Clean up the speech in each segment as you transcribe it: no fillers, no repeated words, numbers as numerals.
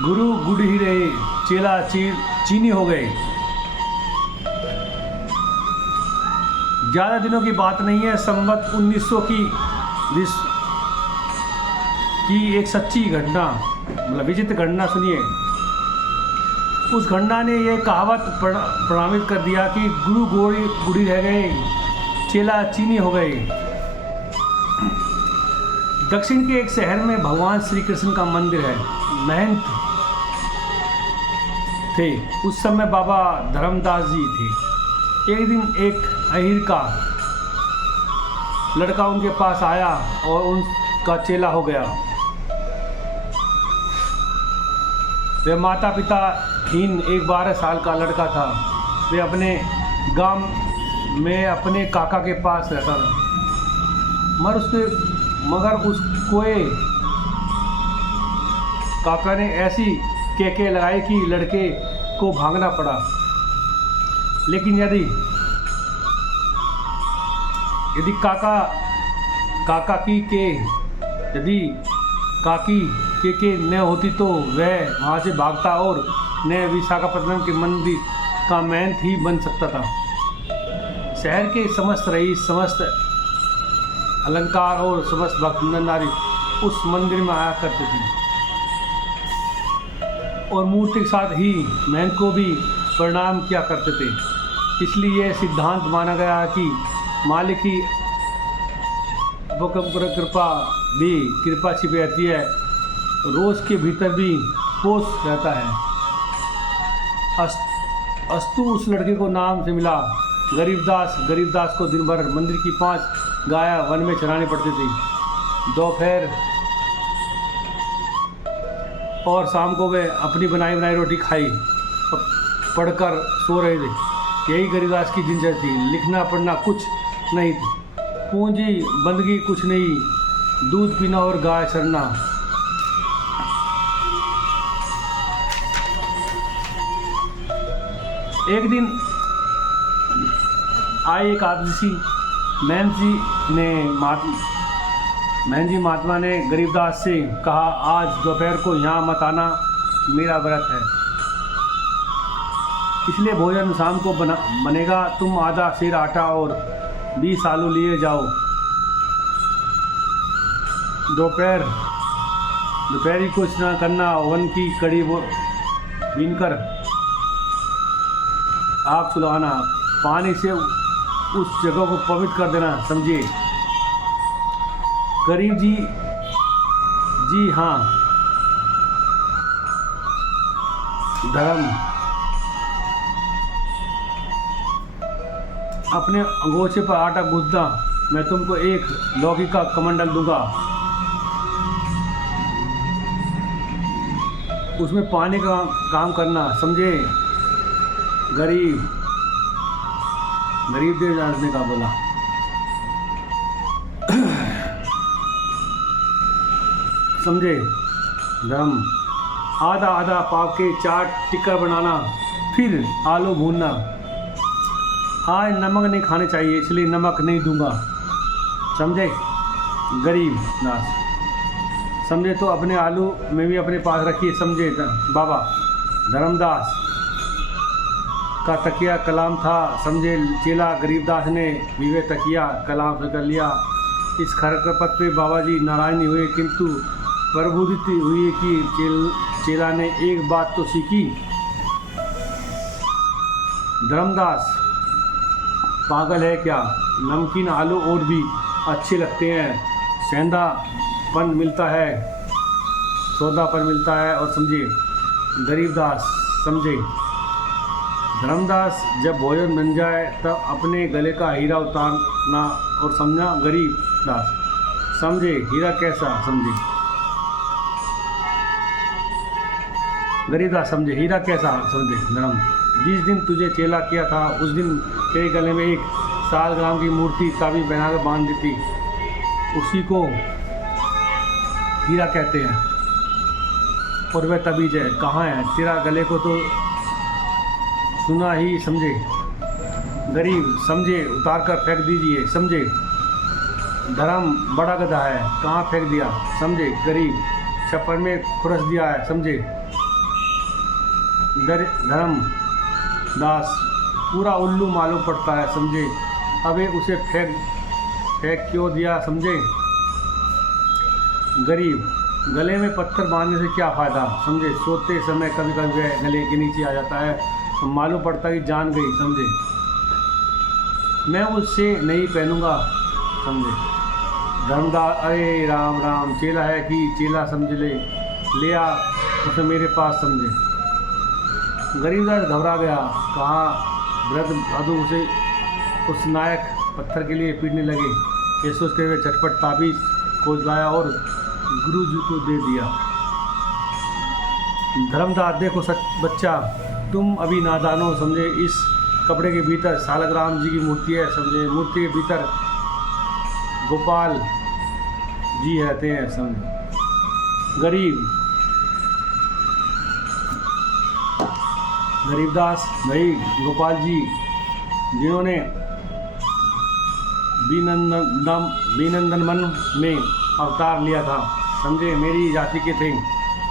गुरु गुड़ ही रहे, चेला चीनी हो गए। ज़्यादा दिनों की बात नहीं है, संवत 1900 की एक सच्ची घटना, मतलब विचित्र घटना सुनिए। उस घटना ने यह कहावत प्रमाणित कर दिया कि गुरु गुड़ी रह गए, चेला चीनी हो गए। दक्षिण के एक शहर में भगवान श्री कृष्ण का मंदिर है। महंत थे उस समय बाबा धर्मदास जी थे। एक दिन एक अहीर का लड़का उनके पास आया और उनका चेला हो गया। वे माता पिता हीन एक 12 साल का लड़का था। वे अपने गांव में अपने काका के पास रहता था। मगर उसको काका ने ऐसी केके लगाई कि लड़के को भागना पड़ा। लेकिन यदि काकी के न होती तो वह वहाँ से भागता और न विशाखापट्टनम के मंदिर का महंत ही बन सकता था। शहर के समस्त रईस, समस्त अलंकार और समस्त भक्त नारी उस मंदिर में आया करते थे और मूर्ति के साथ ही महंत को भी प्रणाम किया करते थे। इसलिए यह सिद्धांत माना गया कि मालिक की कृपा छिपी रहती है, रोज के भीतर भी पोष रहता है। अस्तु उस लड़के को नाम से मिला गरीबदास को दिन भर मंदिर की 5 गाय वन में चरानी पड़ती थी। दोपहर और शाम को वे अपनी बनाई रोटी खाई पढ़कर सो रहे थे। यही गरीबदास की दिनचर्या थी। लिखना पढ़ना कुछ नहीं, पूंजी बंदगी कुछ नहीं, दूध पीना और गाय चरना। एक दिन आए एक आदिवासी महंत जी महात्मा ने गरीबदास से कहा, आज दोपहर को यहाँ मत आना, मेरा व्रत है, इसलिए भोजन शाम को बनेगा। तुम आधा सेर आटा और 20 आलू लिए जाओ। दोपहरी कुछ ना करना, वन की कड़ी बीनकर आग सुलगाना, पानी से उस जगह को पवित्र कर देना, समझिए। गरीब जी हाँ, धर्म अपने अंगोछे पर आटा गूंथना, मैं तुमको एक लौकी का कमंडल दूंगा, उसमें पानी का काम करना, समझे। गरीब देव जानने का बोला। समझे। धर्म आधा पाव के चाट टिक्कर बनाना, फिर आलू भूनना। आज नमक नहीं खाने चाहिए, इसलिए नमक नहीं दूंगा, समझे। गरीब दास समझे तो अपने आलू में भी अपने पास रखिए, समझे। बाबा धर्मदास का तकिया कलाम था, समझे। चेला गरीबदास ने भी वे तकिया कलाम से कर लिया। इस खरपत पे बाबा जी नाराज नहीं हुए, किंतु प्रबुद्धित हुई कि चेला ने एक बात तो सीखी, धर्मदास पागल है क्या, नमकीन आलू और भी अच्छे लगते हैं, सेंधापन मिलता है, सौदापन मिलता है, और समझिए गरीबदास समझे। धर्मदास जब भोजन बन जाए तब अपने गले का हीरा उतारना, और समझा गरीबदास समझे हीरा कैसा, समझे। गरीबदास समझे हीरा कैसा, समझे। धर्म जिस दिन तुझे चेला किया था उस दिन तेरे गले में 1 साल ग्राम की मूर्ति ताबीज बनाकर बांध दी थी, उसी को हीरा कहते हैं, और वह तबीज है कहाँ है, तेरा गले को तो सुना ही, समझे। गरीब समझे उतार कर फेंक दीजिए, समझे। धर्म बड़ा गधा है, कहाँ फेंक दिया, समझे। गरीब छप्पर में खुरस दिया है, समझे। धर्म दास पूरा उल्लू मालूम पड़ता है, समझे। अबे उसे फेंक फेंक क्यों दिया, समझे। गरीब गले में पत्थर बांधने से क्या फ़ायदा, समझे। सोते समय कभी कभी वह गले के नीचे आ जाता है तो मालूम पड़ता है कि जान गई, समझे। मैं उससे नहीं पहनूंगा, समझे। धर्मदास अरे राम राम, चेला है कि चेला, समझ ले आ उसे मेरे पास, समझे। गरीबदास घबरा गया। कहा वृद्ध साधु उसे उस नायक पत्थर के लिए पीटने लगे। ये सोच कर वे झटपट ताबीज खोज लाया और गुरु जी को दे दिया। धर्मदास देखो सच बच्चा, तुम अभी नादान हो, समझे। इस कपड़े के भीतर सालग्राम जी की मूर्ति है, समझे। मूर्ति के भीतर गोपाल जी रहते हैं, समझे। गरीबदास भाई गोपाल जी जिन्होंने बीनंदन मन में अवतार लिया था, समझे। मेरी जाति के थे,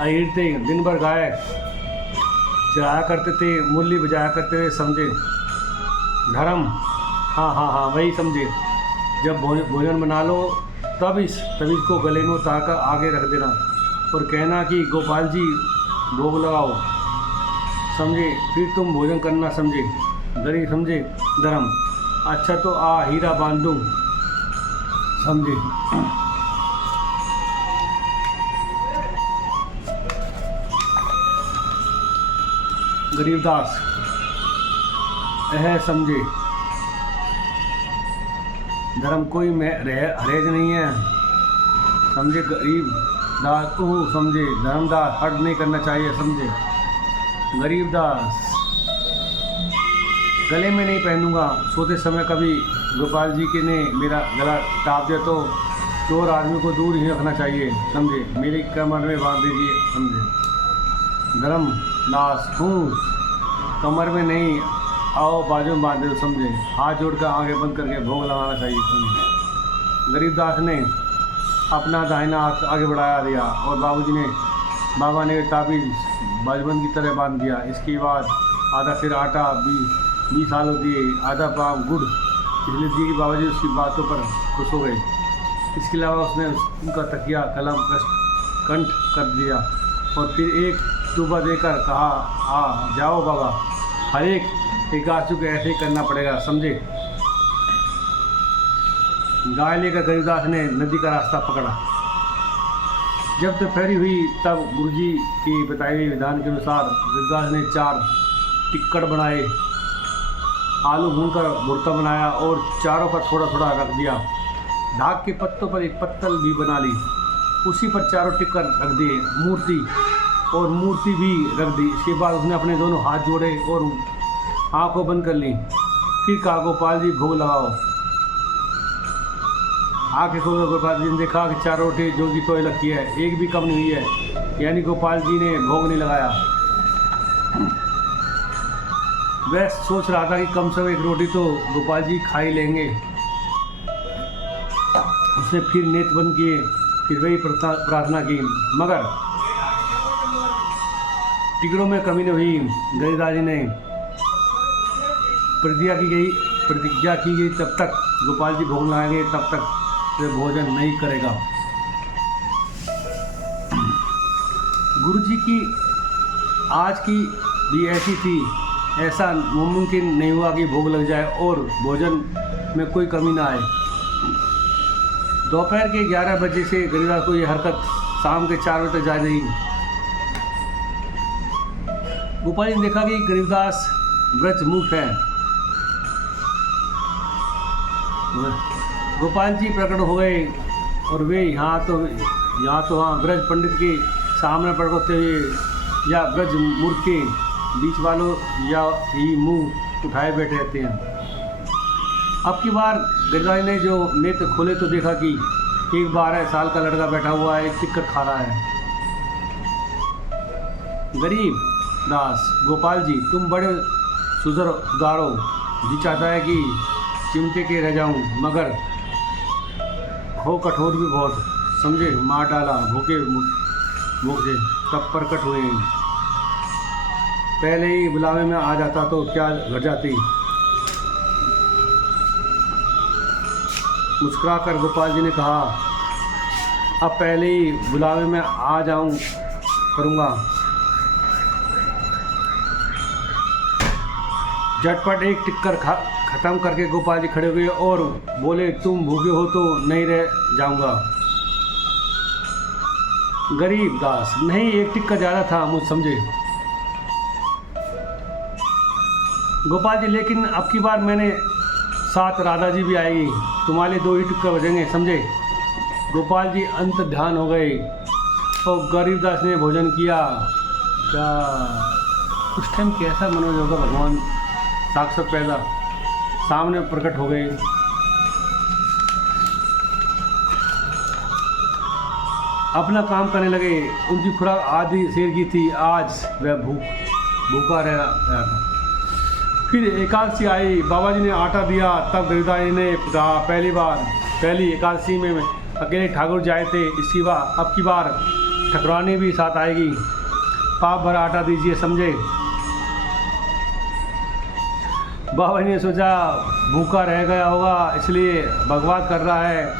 अहिर थे, दिन भर गाय चराया करते थे, मुरली बजाया करते थे, समझे। धर्म हाँ वही, समझे। जब भोजन बना लो तब इसको गले में उतार कर आगे रख देना और कहना कि गोपाल जी भोग लगाओ, समझे। फिर तुम भोजन करना, समझे। गरीब, समझे। धर्म अच्छा तो आ हीरा बांध दूँ, समझे। गरीबदास समझे। धर्म कोई हरेज नहीं है, समझे। गरीबदास ओह, समझे। धर्मदास हट नहीं करना चाहिए, समझे। गरीबदास गले में नहीं पहनूंगा। सोते समय कभी गोपाल जी के ने मेरा गला टाप दिया तो चोर आदमी को दूर ही रखना चाहिए, समझे। मेरी कमर में बांध दीजिए, समझे। धर्मदास हूँ, कमर में नहीं, आओ बाजू में बांध दो, समझे। हाथ जोड़कर आंखें बंद करके भोग लगाना चाहिए, समझे। गरीबदास ने अपना दाहिना हाथ आगे बढ़ाया दिया और बाबा ने ताबीज बाजबंद की तरह बांध दिया। इसके बाद आधा सिर आटा 20 आलू दिए, आधा पाव गुड़ इसलिए दिए कि बाबा जी उसकी बातों पर खुश हो गए। इसके अलावा उसने उनका तकिया कलम कंठ कर दिया और फिर एक टूबा देकर कहा, आ जाओ बाबा, हर एक आंसू को ऐसे ही करना पड़ेगा, समझे। गाय लेकर गरीबदास ने नदी का रास्ता पकड़ा। जब दोपहरी हुई तब गुरुजी की बताई हुई विधान के अनुसार गरीबदास ने 4 टिक्कड़ बनाए, आलू भूनकर भुर्ता बनाया और चारों पर थोड़ा थोड़ा रख दिया। ढाक के पत्तों पर एक पत्तल भी बना ली, उसी पर चारों टिक्कड़ रख दिए, मूर्ति भी रख दी। इसके बाद उसने अपने दोनों हाथ जोड़े और आंखों बंद कर ली। फिर कहा, गोपाल जी भोग लगाओ। आंखें खोलकर गोपाल जी ने देखा कि 4 रोटी जो की तो लगी है, एक भी कम नहीं हुई है, यानी गोपाल जी ने भोग नहीं लगाया। वह सोच रहा था कि कम से कम 1 रोटी तो गोपाल जी खा ही लेंगे। उसने फिर नेत्र बंद किए, फिर वही प्रार्थना की, मगर टिकड़ों में कमी नहीं हुई। गरीबदास जी ने प्रतिज्ञा की गई तब तक गोपाल जी भोग लगाएंगे, तब तक वे भोजन नहीं करेगा। गुरु जी की आज की भी ऐसी थी, ऐसा मुमकिन नहीं हुआ कि भोग लग जाए और भोजन में कोई कमी ना आए। दोपहर के 11 बजे से गरीबदास को ये हरकत शाम के 4 बजे तक जारी रही। गोपाल जी ने देखा कि गरीबदास व्रजमुख है। गोपाल जी प्रकट हो गए और वे यहाँ तो हाँ ब्रज पंडित के सामने प्रकट हुए या ब्रज मूर्ख के बीच वालों या ही मुंह उठाए बैठे रहते हैं। अब की बार गरीबदास ने जो नेत्र खोले तो देखा कि एक 12 साल का लड़का बैठा हुआ है, एक टिक्कड़ खा रहा है। गरीबदास, गोपाल जी तुम बड़े सुधारो। जी चाहता है कि चिमटे के रह जाऊं, मगर हो कठोर भी बहुत, समझे। मार डाला भूख से तब प्रकट हुए। पहले ही बुलावे में आ जाता तो क्या घट जाती। मुस्कुरा कर गोपाल जी ने कहा, अब पहले ही बुलावे में आ जाऊं करूँगा। झटपट एक टिक्कर ख़त्म करके गोपाल जी खड़े हुए और बोले, तुम भूखे हो तो नहीं रह जाऊंगा। गरीब दास, नहीं एक टिक्कर ज़्यादा था, मुझ समझे गोपाल जी, लेकिन अब की बार मैंने साथ राधा जी भी आएगी, तुम्हारे 2 ही टिक्कर बजेंगे, समझे। गोपाल जी अंत ध्यान हो गए और गरीबदास ने भोजन किया। क्या उस टाइम कैसा मनोज होगा, भगवान साक्षात पैदा सामने प्रकट हो गए। अपना काम करने लगे। उनकी खुराक आधी शेर की थी, आज वह भूखा रह रहा था। फिर एकादशी आई, बाबा जी ने आटा दिया, तब गरीबदास ने कहा, पहली एकादशी में अकेले ठाकुर जाए थे, इसकी बार अब की बार ठकुरानी भी साथ आएगी, पाप भर आटा दीजिए, समझे। बाबा जी ने सोचा भूखा रह गया होगा इसलिए बकवास कर रहा है,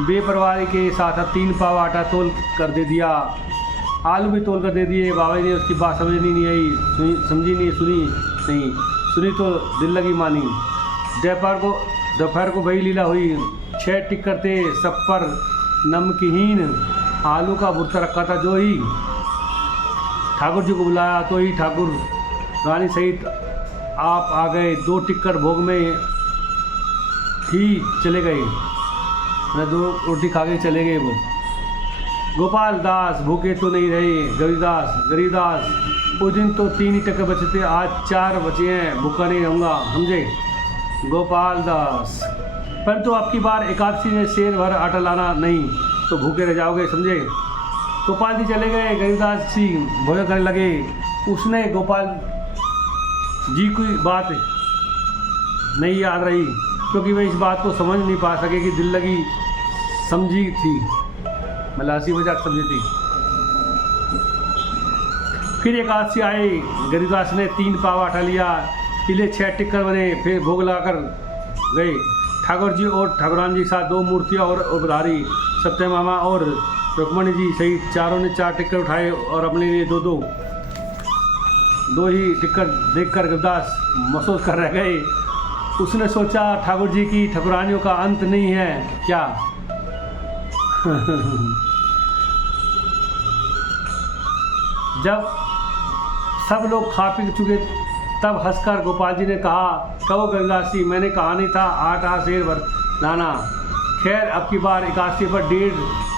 बेपरवाही के साथ 3 पाव आटा तोल कर दे दिया, आलू भी तोल कर दे दिए। बाबा जी ने उसकी बात समझनी नहीं आई, समझी नहीं, सुनी तो दिल लगी मानी। दोपहर को वही लीला हुई। 6 टिक्कर थे, सब पर नमकीन आलू का भुर्ता रखा था। जो ही ठाकुर जी को बुलाया तो ही ठाकुर रानी सहित आप आ गए। 2 टिक्कर भोग में ही चले गए, 2 रोटी खा के चले गए वो। गोपाल दास भूखे तो नहीं रहे। गरीबदास उस दिन तो 3 ही टिक्कर बचे थे, आज 4 बचे हैं, भूखा नहीं रहूँगा, समझे। गोपाल दास, परंतु आपकी बार एकादशी में शेर भर आटा लाना, नहीं तो भूखे रह जाओगे, समझे। गोपाल जी चले गए। गरीबदास जी भोजन करने लगे। उसने गोपाल जी की बात नहीं याद रही, क्योंकि वह इस बात को समझ नहीं पा सके कि दिल लगी समझी थी, मलासी मजाक समझी थी। फिर एकादशी आई। गरीबदास ने 3 पाव आटा लिया, पीले 6 टिक्कर बने, फिर भोग लगाकर गए। ठाकुर जी और ठाकुरान जी के साथ 2 मूर्तियाँ और उधारी, सत्य मामा और रुक्मणी जी सहित चारों ने 4 टिक्कर उठाए और अपने लिए 2 ही टिक्कर देखकर गरीबदास महसूस कर रह गए। उसने सोचा, ठाकुर जी की ठकुरानियों का अंत नहीं है क्या। जब सब लोग खा पी चुके तब हंसकर गोपाल जी ने कहा, कहो गरीबदास जी, मैंने कहा नहीं था आटा शेर भर लाना। खैर अब की बार एकादशी पर 1.5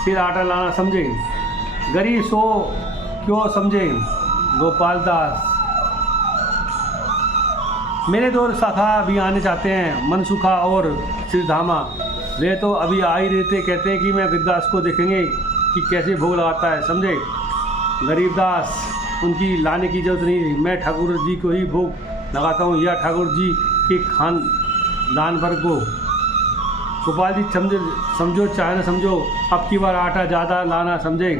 शेर आटा लाना, समझे। गरीब सो क्यों, समझे। गोपाल दास, मेरे 2 शाखा भी आने चाहते हैं, मनसुखा और श्रीधामा। वे तो अभी आ ही रहते, कहते हैं कि मैं गरीबदास को देखेंगे कि कैसे भोग लगाता है, समझे। गरीबदास, उनकी लाने की जरूरत नहीं थी, मैं ठाकुर जी को ही भोग लगाता हूँ, या ठाकुर जी के खानदान भर को। गोपाल जी समझो चाहे न समझो, अब की बार आटा ज़्यादा लाना, समझे।